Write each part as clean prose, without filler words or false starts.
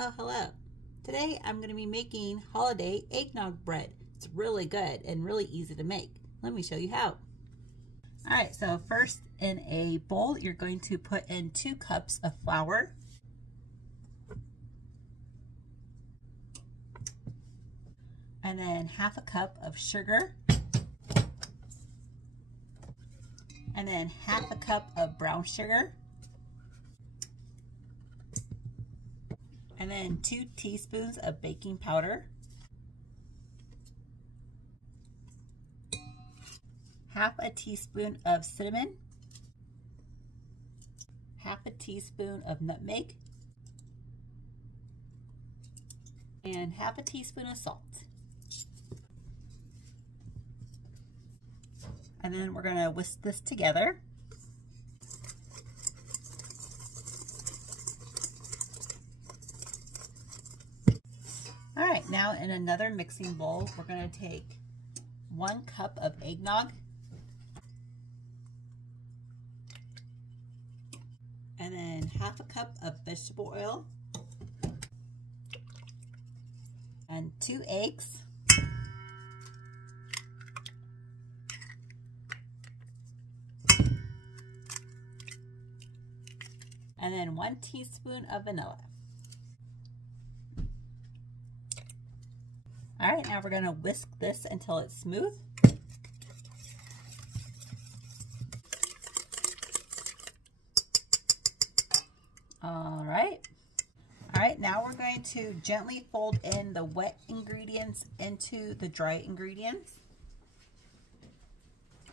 Oh, hello. Today I'm going to be making holiday eggnog bread. It's really good and really easy to make. Let me show you how. Alright, so first in a bowl you're going to put in 2 cups of flour. And then half a cup of sugar. And then half a cup of brown sugar. And then 2 teaspoons of baking powder. Half a teaspoon of cinnamon. Half a teaspoon of nutmeg. And half a teaspoon of salt. And then we're going to whisk this together. All right, now in another mixing bowl, we're going to take 1 cup of eggnog and then half a cup of vegetable oil and 2 eggs. And then 1 teaspoon of vanilla. All right, now we're going to whisk this until it's smooth. All right, now we're going to gently fold in the wet ingredients into the dry ingredients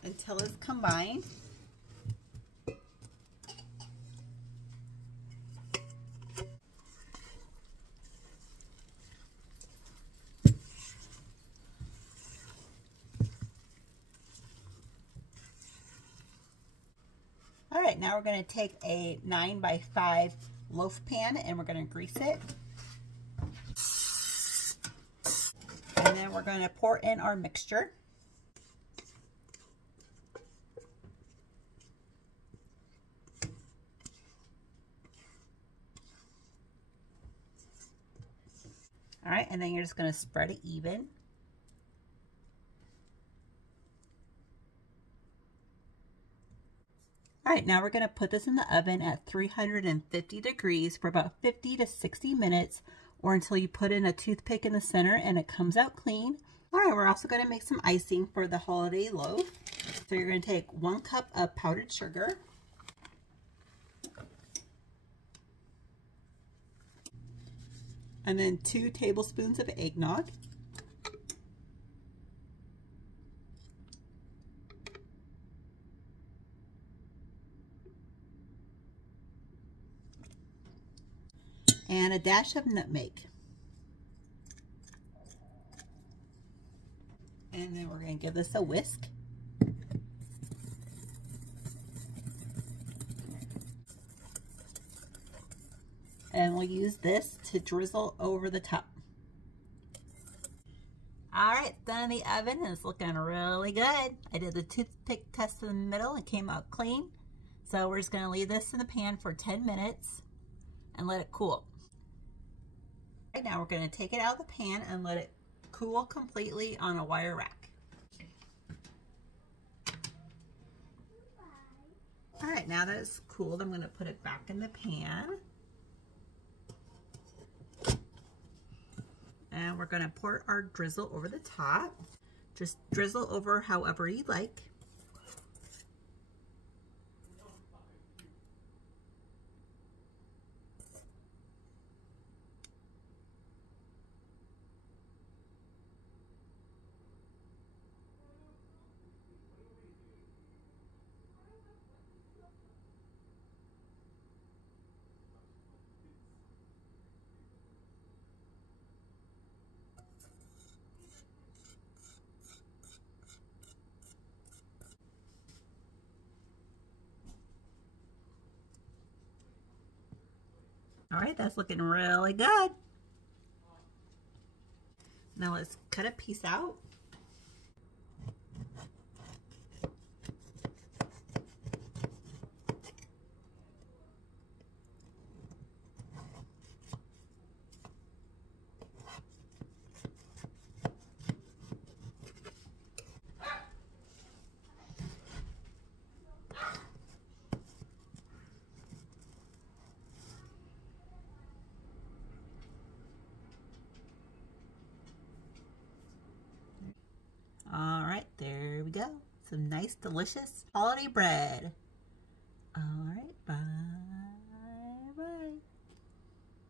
until it's combined. All right, now we're going to take a 9x5 loaf pan and we're going to grease it. And then we're going to pour in our mixture. All right, and then you're just going to spread it even. All right, now we're going to put this in the oven at 350 degrees for about 50 to 60 minutes or until you put in a toothpick in the center and it comes out clean. All right, we're also going to make some icing for the holiday loaf. So you're going to take 1 cup of powdered sugar. And then 2 tablespoons of eggnog. And a dash of nutmeg. And then we're going to give this a whisk. And we'll use this to drizzle over the top. All right, done in the oven and it's looking really good. I did the toothpick test in the middle and came out clean. So we're just going to leave this in the pan for 10 minutes and let it cool. Right now we're going to take it out of the pan and let it cool completely on a wire rack. All right, now that it's cooled, I'm going to put it back in the pan. And we're going to pour our drizzle over the top. Just drizzle over however you like. All right, that's looking really good. Now let's cut a piece out. go. Some nice, delicious holiday bread. All right, bye.